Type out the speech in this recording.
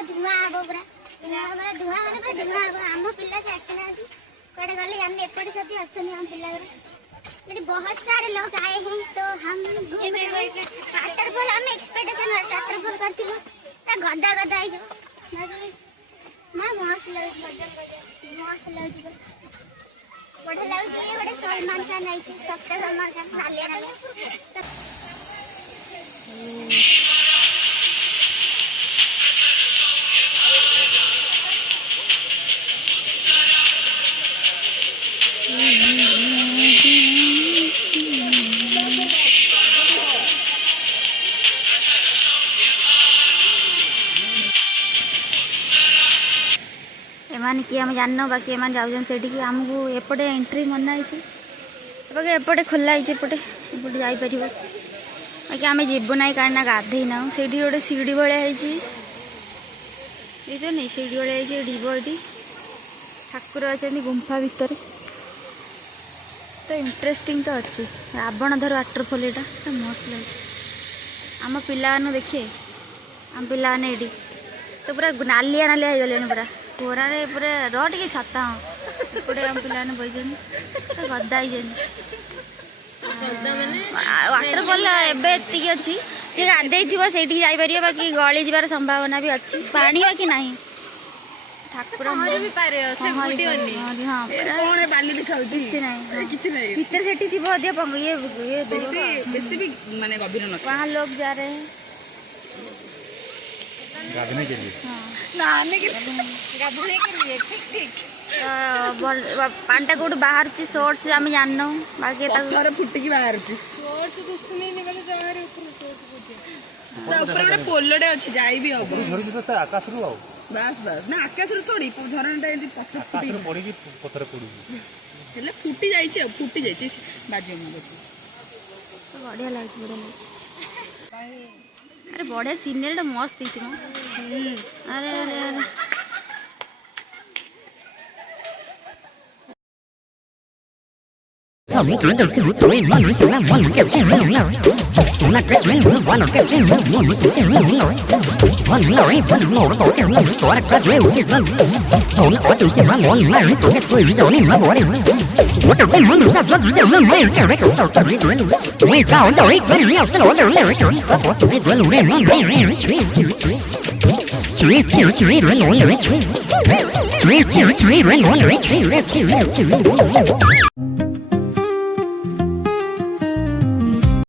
पूरा धुआं हबो पूरा धुआं माने पूरा धुआं हबो हम पिल्ला के आसना कड़े गले हमने एपटे सती अच्छे हम पिल्ला मेरे बहुत सारे लोग आए हैं तो हम वाटरफॉल हम एक्सपेक्टेशन वाटरफॉल करती हूँ गदा गदा आई जो मां मस्त लगे बड़े लगे बड़े सलमान खान आई थी सबसे सलमान खान नालिया नालिया एमाने किए आम जान बाकी एम जाऊन से आमको एपटे एंट्री मना है एपटे खोला है एपटे एपटे जापर बाकी आम जीवु ना कहीं गाधे ना से गोटे सीढ़ी भाया नहीं सीढ़ी भाया ढीब ये ठाकुर अच्छा गुंफा भितर तो इंटरेस्टिंग तो अच्छी रावणधर वाटरफॉल यहाँ मस्त लगे आम पिला देखिए आम पिला ये तो पूरा नालिया नालिया हो गले पूरा कोरा पूरा रे छता हाँ एपटे आम पिला बही गदा वाटरफॉल एति अच्छी गाधे थी से बाकी गली जबार संभावना भी अच्छी पानी बाकी ना ठाकुर वहाँ लोग जा रहे हैं गाधने के लिए नहाने के लिए ठीक पानी कौट बाहर सोर्स आम जान बाकी फुटिकी बाहर ऊपर गोटे पोलटे अच्छी जाई भी हम आकाश रू बस बस ना आकाश रू थोड़ी झरना पड़ी पथर पड़ू फुटी जाइए फुटी जाइए बाजी बढ़िया लगे अरे बढ़िया सीनरी मस्त अरे अरे अरे Tommy trying to kill three months and I'm one kept saying no. So not that when one kept saying no, one was saying no. One lorry, one more to kill no, to a cut real kill no. Don't know what to say, my one line to get three on in my body. What a good one is that what you don't know, to record out to read well. We found the week when we are still on the lyric. That was a bit well, ran on the lyric. Three, run on lyric. Three, run on lyric.